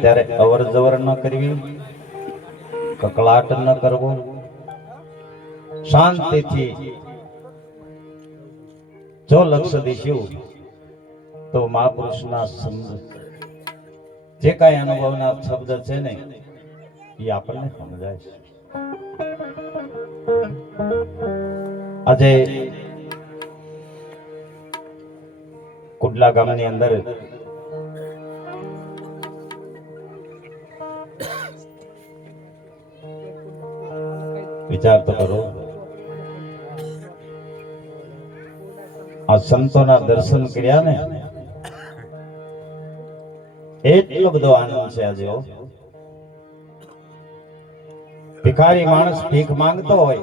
ત્યારે અવર જવર ન કરવી, કકળાટ ન કરવો, શાંતિથી જો લક્ષ્ય દીશું તો મહાપુરુષના શબ્દ જે કાંઈ અનુભવના શબ્દ છે ને એ આપણને સમજાય છે. આજે કુડલા ગામની અંદર વિચાર તો કરો, આ સંતોના દર્શન કર્યા ને એટલો બધો આનંદ છે આજે. ભિખારી માણસ ભીખ માંગતો હોય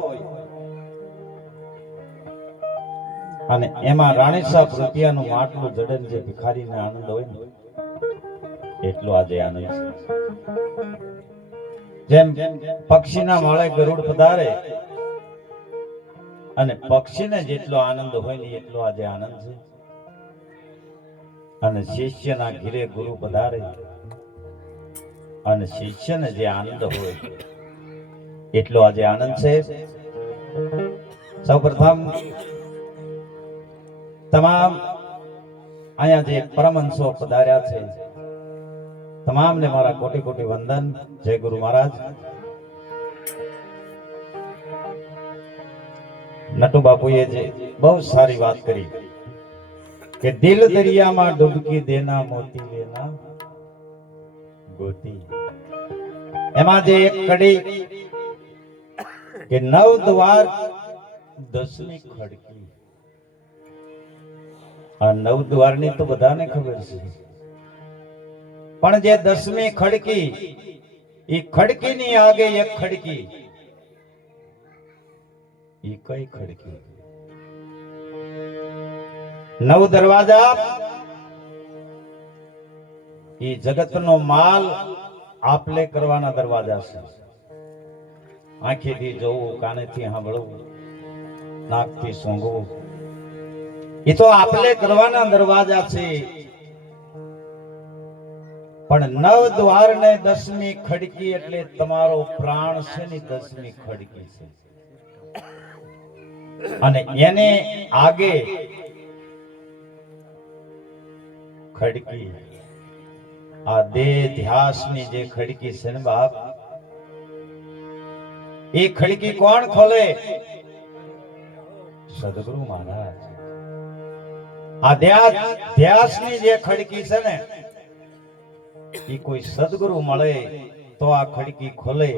અને એમાં રાણી સાહેબ રૂપિયાનું માટલું જડે જે ભિખારીને આનંદ હોય ને એટલો આજે આનંદ છે. જેમ પક્ષીના માળે ગરુડ પધારે અને પક્ષીને જેટલો આનંદ હોય ને એટલો આજે આનંદ છે. અને શિષ્યના ઘીરે ગુરુ પધારે અને શિષ્યને જે આનંદ હોય એટલો આજે આનંદ છે. સૌપ્રથમ તમામ અહીંયા જે પરમહંસો પધાર્યા છે તમામને મારા કોટી કોટી વંદન. જય ગુરુ મહારાજ. નટુ બાપુએ જે બહુ સારી વાત કરી કે દિલ દરિયામાં ડૂબકી દેના મોતી લેના ગોતી. એમાં જે એક કડી કે નવ દ્વાર 10મી ખડકી. આ નવ દ્વારની તો બધાને ખબર છે, પણ જે 10મી ખડકી એ ખડકીની આગે એક ખડકી. એ કઈ ખડકી? નવ દરવાજા એ જગતનો માલ આપલે કરવાના દરવાજા છે. આંખેથી જોવું, કાનેથી સાંભળવું, નાકથી સૂંઘવું, એ તો આપલે કરવાના દરવાજા છે. પણ નવ દ્વાર ને 10મી ખડકી એટલે તમારો પ્રાણ છે ને 10મી ખડકી છે. અને એને આગે ખડકી આ દેહ ધ્યાસની જે ખડકી છે ને બાપ, એ ખડકી કોણ ખોલે? સદગુરુ મહારાજ. આ ધ્યાસની જે ખડકી છે ને એ કોઈ સદગુરુ મળે તો આ ખડકી ખોલે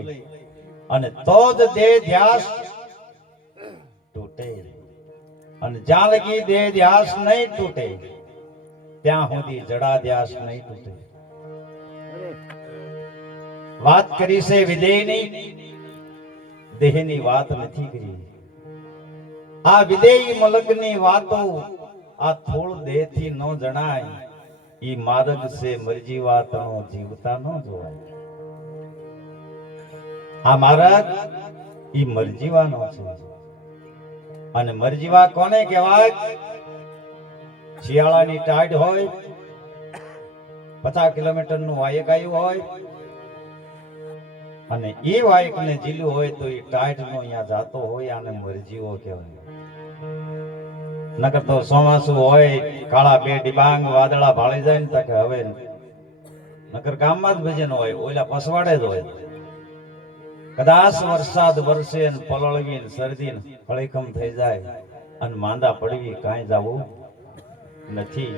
અને તો જ દેહ ધ્યાસ તૂટે. અને જ્યાં લગી દેહ ધ્યાસ નહીં તૂટે ત્યાં સુધી જડા ધ્યાસ નહીં તૂટે. વાત કરી છે વિદેયની, દેહની વાત નથી કરી. આ વિદેય મલકની વાતો આ થોડ દેહથી ન જણાય. ઈ માર્ગ છે મરજીવા તણો જીવતા ન જોવાય. આ માર્ગ ઈ મરજીવાનો છે. અને મરજીવા કોને કહેવાય? શિયાળાની ટાઈડ હોય, 50 કિલોમીટરનું વાયક આવ્યું હોય અને એ વાયકને જીલ્યું હોય તો એ ટાઈડનો અહીંયા જાતો હોય, આને મરજીવો કહેવાય. નકર તો ચોમાસું હોય, કાળા બે ડિબાંગ વાદળા ભાળી જાય ને તકે હવે નકર ગામમાં જ ભજન હોય, ઓલા પસવાડે જ હોય. કદાચ વરસાદ વરસે ને પલળવી ને શરદી ને ફળીખમ થઈ જાય અને માંદા પડવી, કાંઈ જવું નથી.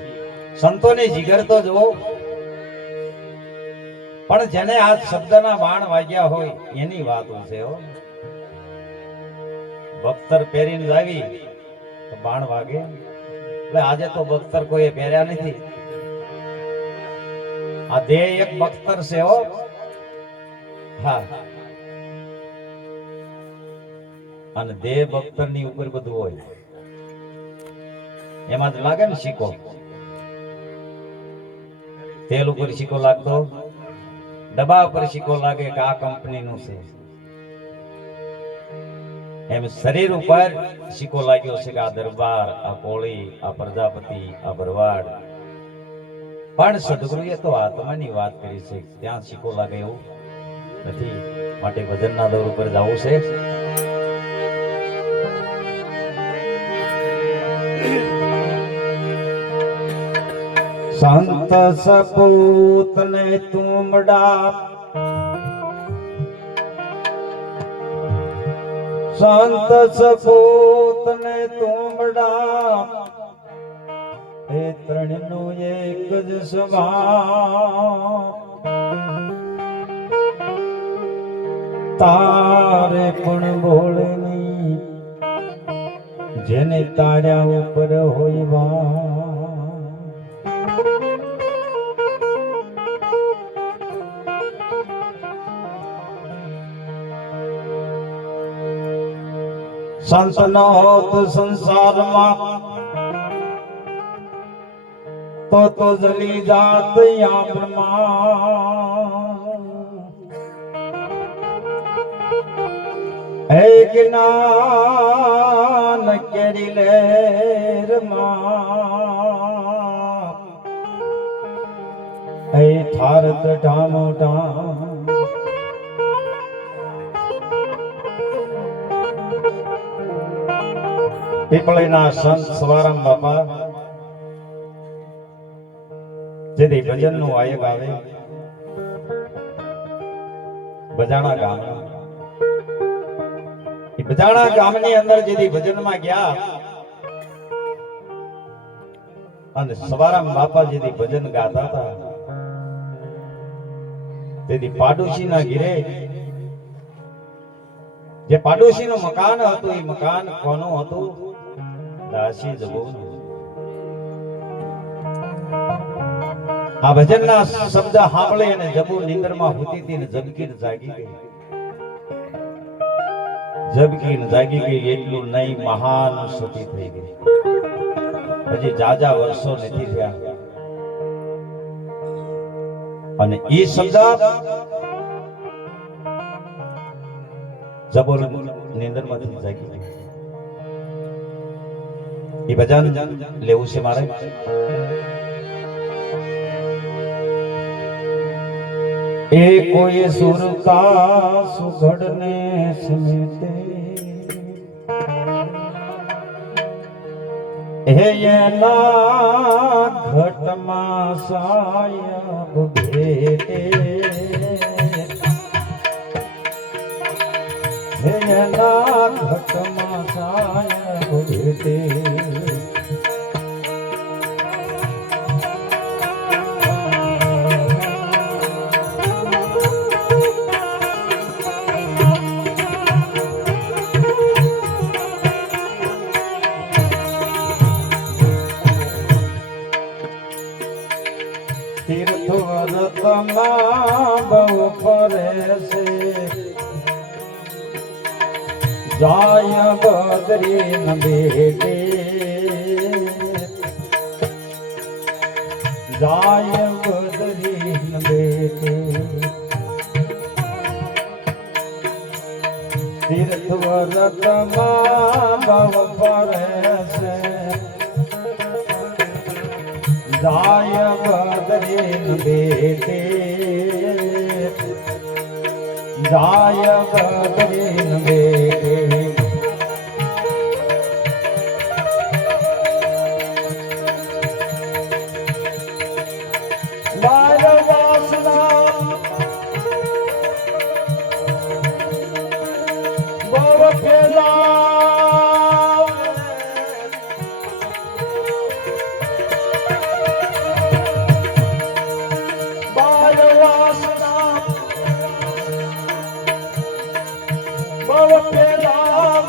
સંતોની જીગર તો જુઓ. પણ જેને આ શબ્દના બાણ વાગ્યા હોય એની વાતો છે. બખ્તર પહેરીને લાવી તો બાણ વાગે. એટલે આજે તો બખ્તર કોઈ પહેર્યા નથી. આ દેહ એક બખ્તર છે. હા, અને દેહ બખ્તર ની ઉપર બધું હોય. એમાં જ લાગે ને સિક્કો. તેલ ઉપર સિક્કો લાગતો, ડબ્બા ઉપર સિક્કો લાગે કે આ કંપનીનું છે. એમ શરીર ઉપર સિક્કો લાગ્યો છે કે આ દરબાર, આ કોળી, આ પ્રજાપતિ, આ ભરવાડ. પણ સદગુરુએ તો આત્માની વાત કરી છે, ત્યાં શીખો લાગે એવું નથી, માટે ભજનના દોર ઉપર જવું છે. સંત સપૂત ને તુમડા, સંત સપૂત ને તુમડા, એ ત્રણનું એક જ સ્વભાવ. તારે પણ બોલે નહીં જેને તાર્યા ઉપર હોય વા. સંત ન હોત સંસારમાં તો જલી જાત યા બ્રહ્મા. હે જ્ઞાન કેરી લેર માં, હે ઠારત ઢામો ઢામ. પીપળીના સંત સવારામ બાપા જેથી ભજન નું આયક આવે બજાણા ગામ, બજાણા ગામની અંદર જેથી ભજનમાં ગયા અને સવારામ બાપા જેથી ભજન ગાતા હતા, તેથી પાડોશી ના ઘીરે જે પાડોશી નું મકાન હતું એ મકાન કોનું હતું? દાસી જબોનું. આ ભજનના શબ્દ સાંભળી અને જબુ નિંદરમાં હોતી હતી ને જબકીને જાગી ગઈ. જબકીને જાગી ગઈ એટલું નહીં, મહાન સતી થઈ ગઈ. હજી જાજા વર્ષો નથી થયા અને એ શબ્દ જબો નિંદરમાંથી જાગી ગઈ. એ ભજન લેવું છે મારે. એ કોઈ સુરતા સુઘડને સમેટે, હે એના ઘટમાં સાયબ ભેટે, હે એના ઘટમાં સાયબ ભેટે. તીર્થ વ્રતમાં બહુ ફરે છે, જાય બદરી ન બેટે, જાય બદરી ન બેટે. તીર્થ વ્રતમાં બહુ ફરે છે, જાય બદરી ન બેટે, જાય બદરી ન બેટે. બાર વાસના બહુ ફેલા, બાર વાસના બહુ ફેલા,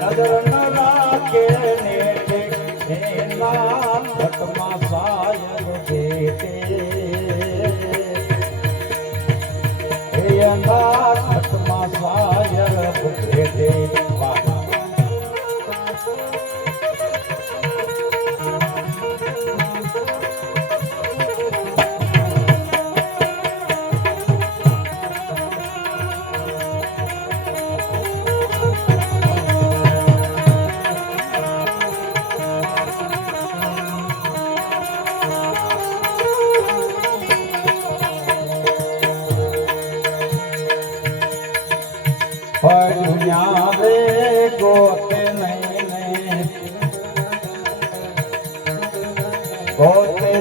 નજર ન રાખે ને એના ઘટમાં સાયબ ભેટે, એના ઘટમાં સાયબ ભેટે.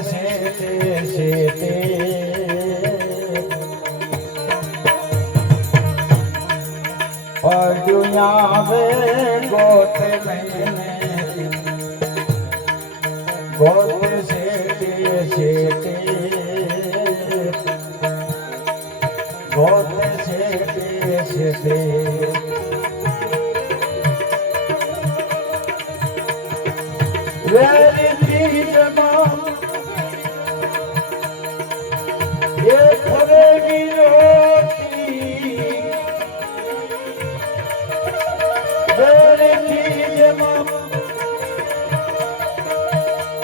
શેટે શેટે પડ્યું આવે ગોતે લઈને ગોતે શેટે શેટે ગોતે શેટે શેટે વેરી ત્રીજમાં એ ફરેવી રોટી વેરી ત્રીજમાં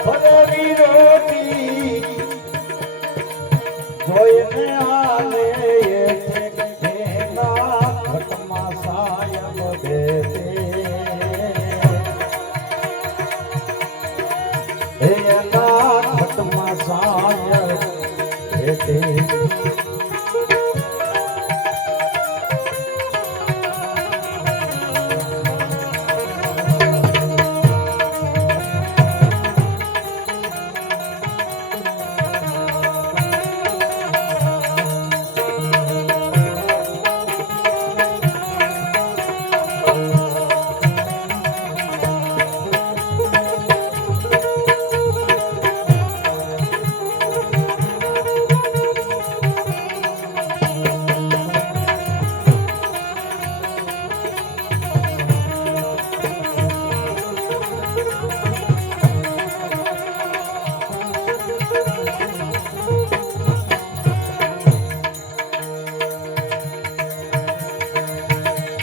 ફરેવી રોટી જોઈને આલે એના ઘટમાં સાયમ દેતે એના ઘટમાં સાયમ દેતે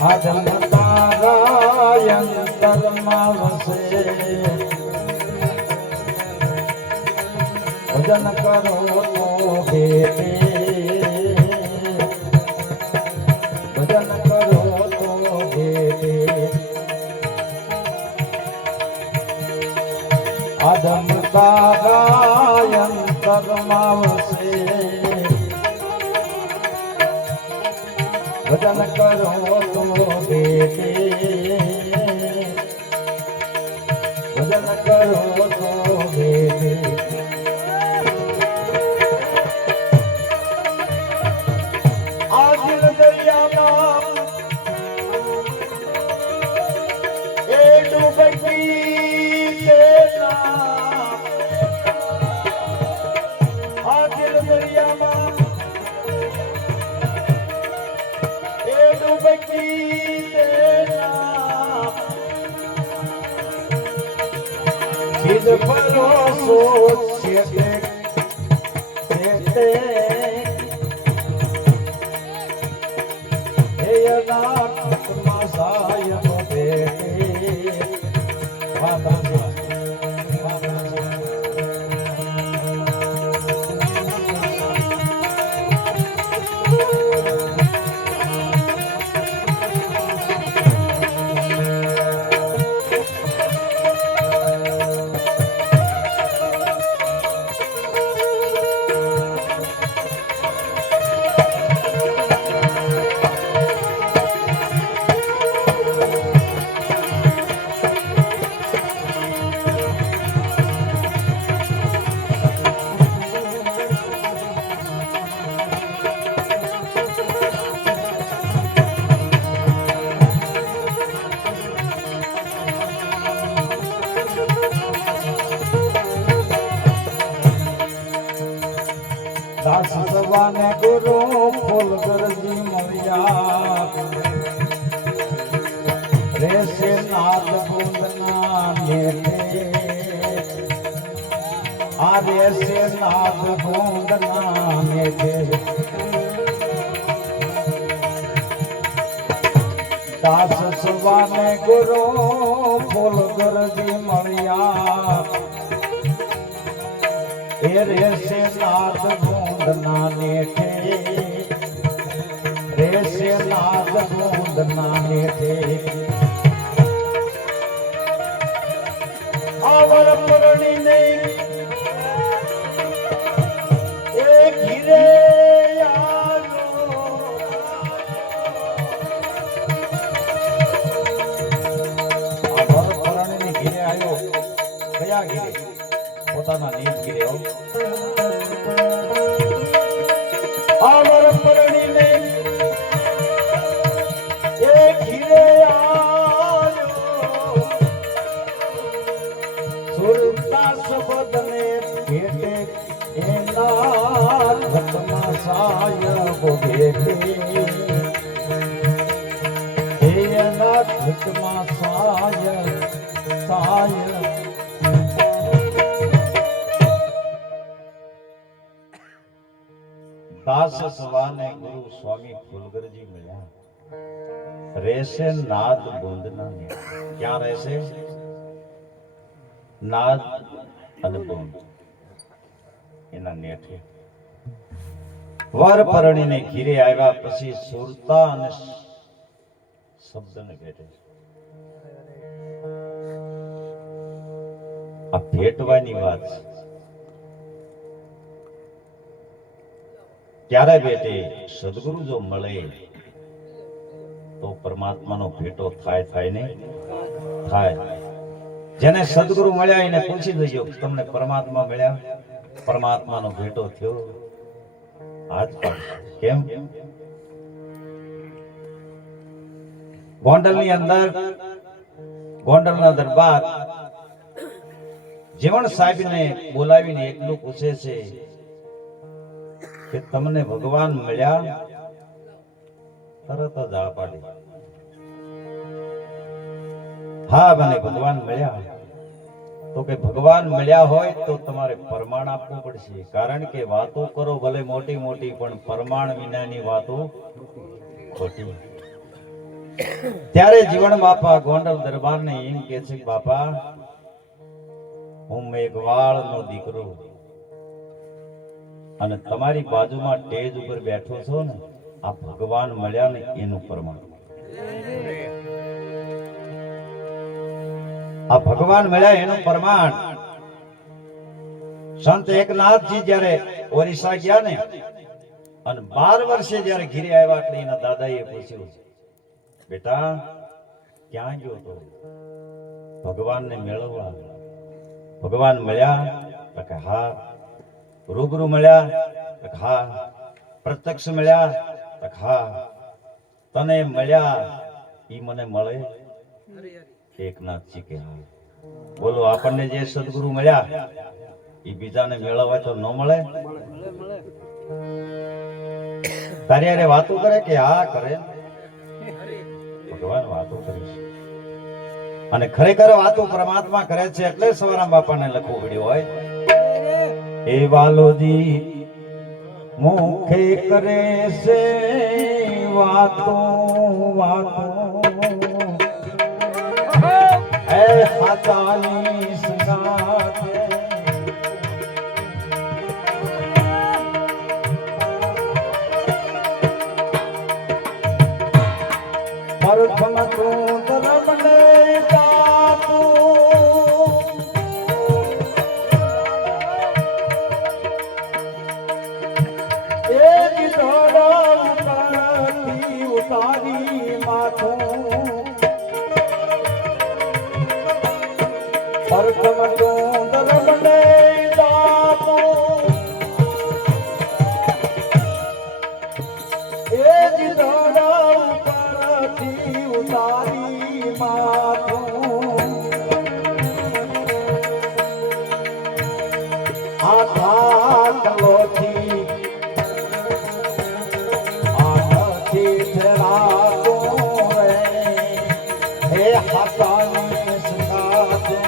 આદમ તારા અંતરમાં વસે ભજન કરો તો ભેટે ભજન કરો તો ભેટે આદમ તારા અંતરમાં વસે ભજન કરો તો ભેટે ભજન કરો તો ભેટે આ દિલ દરિયામાં એ ડૂબકી તેના આ દિલ દરિયામાં ખીદ ભરોસો છેટે છેટે એના ઘટમાં સાયમ ભેટે વાતા દાસ સવાને ગુરુ ફૂલ ગરજી મળ્યા રેસે નાદ બુંદના નેટે આ રેસે નાદ બુંદના નેટે દાસ સવાને ગુરુ ફૂલ ગરજી મળ્યા એ રેસે નાદ બુંદના નેઠે રેસે નાદ બુંદના નેઠે આવર પરણી નહીં એ ઘીરે આવ્યો કયા ઘીરે પોતાના નીચ ઘીરે દાસ સવાને ગુરુ સ્વામી ફુલગરજી મળ્યા રહેશે નાદ બુંદના ને ક્યાં રહેશે નાદ અને બુંદ એના નેઠે વર પરણીને ઘીરે આવ્યા પછી સુરતા અને શબ્દને ભેટે આ ભેટવાની વાત છે ક્યારે ભેટે સદગુરુ જો મળે તો પરમાત્માનો ભેટો થાય ને થાય જેને સદગુરુ મળ્યા એને પૂછી દેજો તમને પરમાત્મા મળ્યા પરમાત્માનો ભેટો થયો આજ પણ કેમ ગોંડલની અંદર ગોંડલના દરબાર જીવણ સાહેબને બોલાવીને એટલું પૂછે છે કે તમને ભગવાન મળ્યા તરત જ આ પાડી હા મને ભગવાન મળ્યા તો કે ભગવાન મળ્યા હોય તો તમારે પ્રમાણ આપવું પડશે કારણ કે વાતો કરો ભલે મોટી મોટી પણ પ્રમાણ વિનાની વાતો ખોટી ત્યારે જીવણ બાપા ગોંડલ દરબારને એમ કે છે બાપા હું મેઘવાળનો દીકરો અને તમારી બાજુમાં સ્ટેજ ઉપર બેઠો છો ને આ ભગવાન મળ્યા ને એનું પ્રમાણ આ ભગવાન મળ્યા એનું પ્રમાણ સંત એકનાથજી જ્યારે ઓરિસ્સા ગયા ને અને 12 વર્ષે જ્યારે ઘીરે આવ્યા એટલે એના દાદાએ પૂછ્યું બેટા ક્યાં ગયો તો ભગવાનને મેળવવા ભગવાન મળ્યા તો કે હા રૂબરૂ મળ્યા તો કે હા પ્રત્યક્ષ મળ્યા તો કે હા તને મળ્યા ઈ મને મળે એકનાથજી કે હા બોલો આપણને જે સદગુરુ મળ્યા ઈ બીજાને મેળવવા તો ન મળે તારી હારે વાતો કરે કે હા કરે ભગવાન વાતો કરે છે અને ખરેખર વાતો પરમાત્મા કરે છે એટલે સવારામ બાપાને લખવું પડ્યું હોય એ વાલોજી મુખે કરે છે વાતો વાતો એ હાથાની સંગાથે પરથમ તું દરબને જાતો એક દોડા ઉતારી માથું પરથમ તું દરબને જાતો એક દોડા ઉતારી માથું આથાકલોથી આથાથી ધરાતો રે હે હાથાની સંગાથે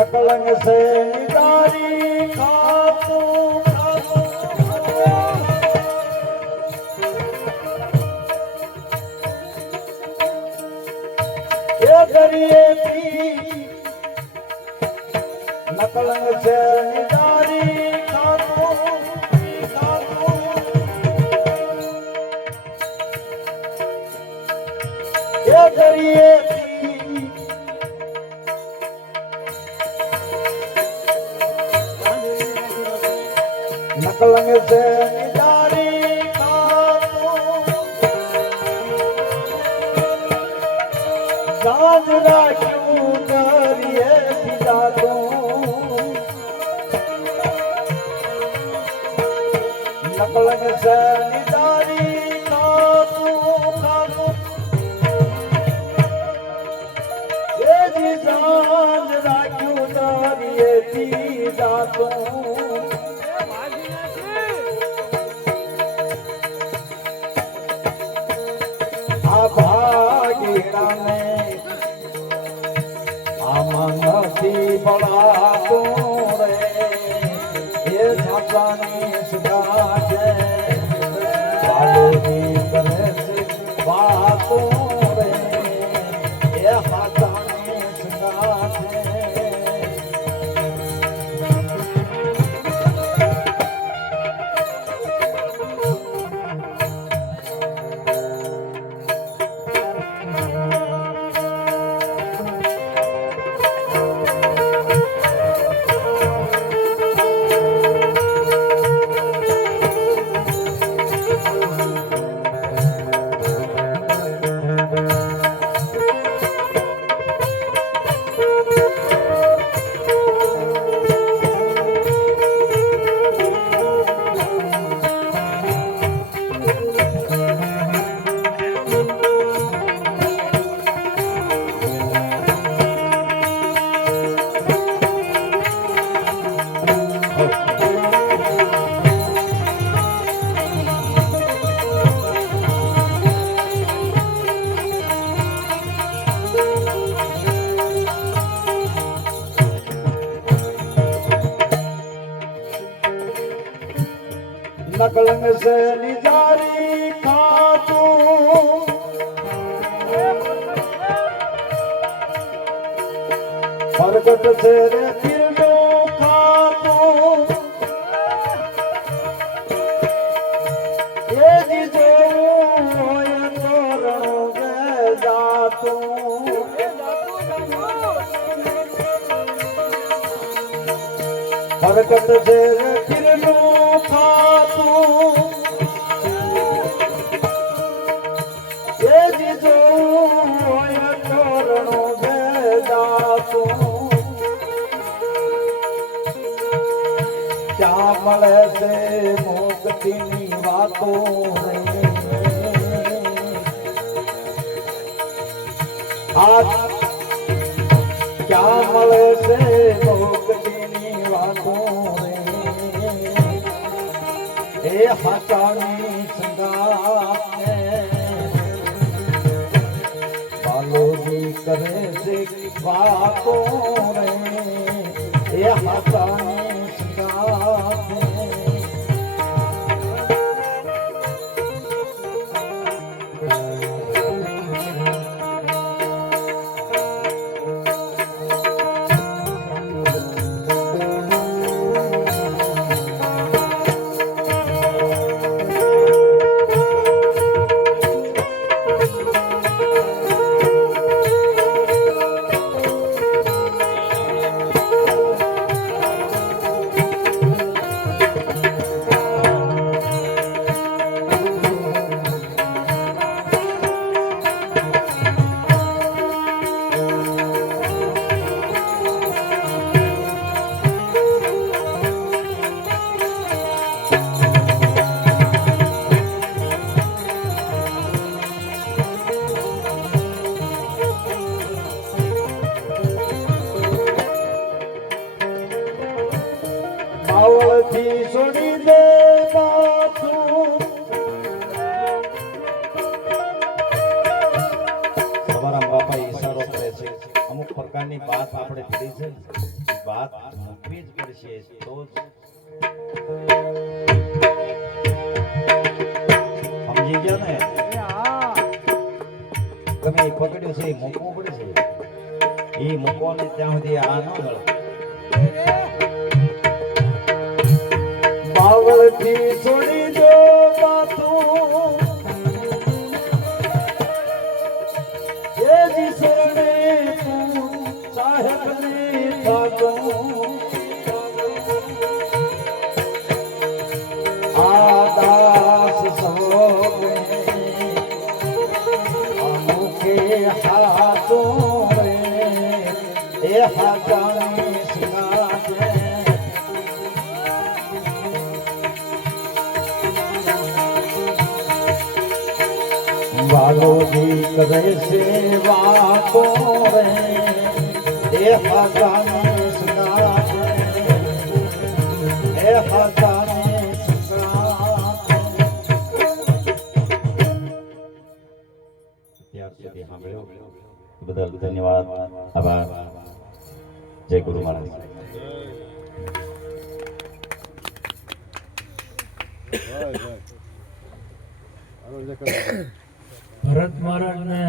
નકલંગ સે નિદારી ખાતું એ દરિયેથી નકલંગ સે નિદારી ખાતું એ દરિયેથી નકલંગ સે નિદારી ખાતું જાજ રાખ્યું દરિયેથી જાતું નકલંગ સે નિદારી ખાતું એ જી જાજ રાખ્યું દરિયેથી જાતું ભાગીરાને આમાં નથી પડાતું રે એ છાપાની સુધા છે બાળોની કરે છે વાતું રે એ હાથાની સુધા છે नकलंग से निजारी खातूं प्रगट से रे दिलो खातूं ये जी जो होय तोरणो गे जातूं प्रगट से रे दिलो खातूं ये जी जो होय तोरणो गे जातूं क्या મળે છે મુક્તિની વાતો આ क्या મળે છે મુક્તિની વાતો એ હાચાની સંગાતે બાલોજી કરે છે વાતો રે એ હાચાની સંગાતે મૂકવાની વાત આપણે કરી છે ને, એ વાત મૂકવી જ પડશે તો જ સમજી ગયા ને. તમે એ પકડ્યું છે એ મૂકવું પડશે. એ મૂકો ને ત્યાં સુધી આ ન મળે. બાવળથી છોડી દો બાતો એ જી શરણે તું સાહેબને થાકો આ દાસ સૌને અમુકે હાથો રે એ હાથાની સિંગાજે વાલોજી કરે સેવા તો રે એ હાથાની સિંગાજે એ હાથાની સિંગાજે. ત્યાર સુધી સાંભળ્યો બદલ ધન્યવાદ, આભાર. જય ગુરુ મહારાજ. ભરત મહારાજ ને